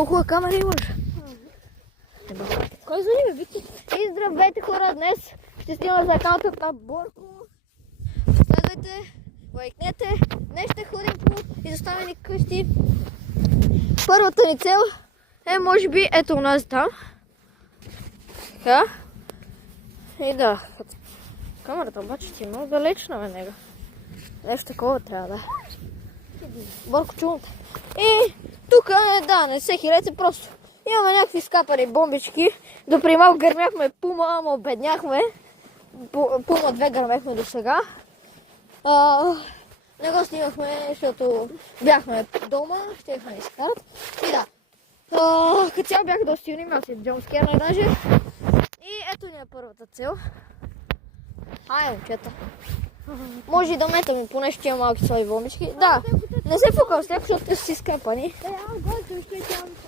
Толкова камера имаш. Кой звъни, бе, Вики? И здравейте хора, днес ще снимам за акаунтът на Борко. Следвайте, лайкнете. Днес ще ходим по изоставени къщи. Първата ни цел е може би ето у нас там. Така. И да. Камерата обаче ти е много далечна на него. Нещо такова трябва да. Борко, чувам те. И тук да, не се хилете просто. Имаме някакви скапани бомбички. Допреди малко гърмяхме пума, ама обедняхме. Пума 2 гърмяхме до сега. Не го снимахме, защото бяхме дома, щехме ни се карат. И да. Като цяло бях доста юни, аз си джамскерна даже. И ето ни е първата цел. Ай, момчета. Може и да метаме, поне ще има малки свои бомбички. Да, не се фокал с теб, защото те са си скапани.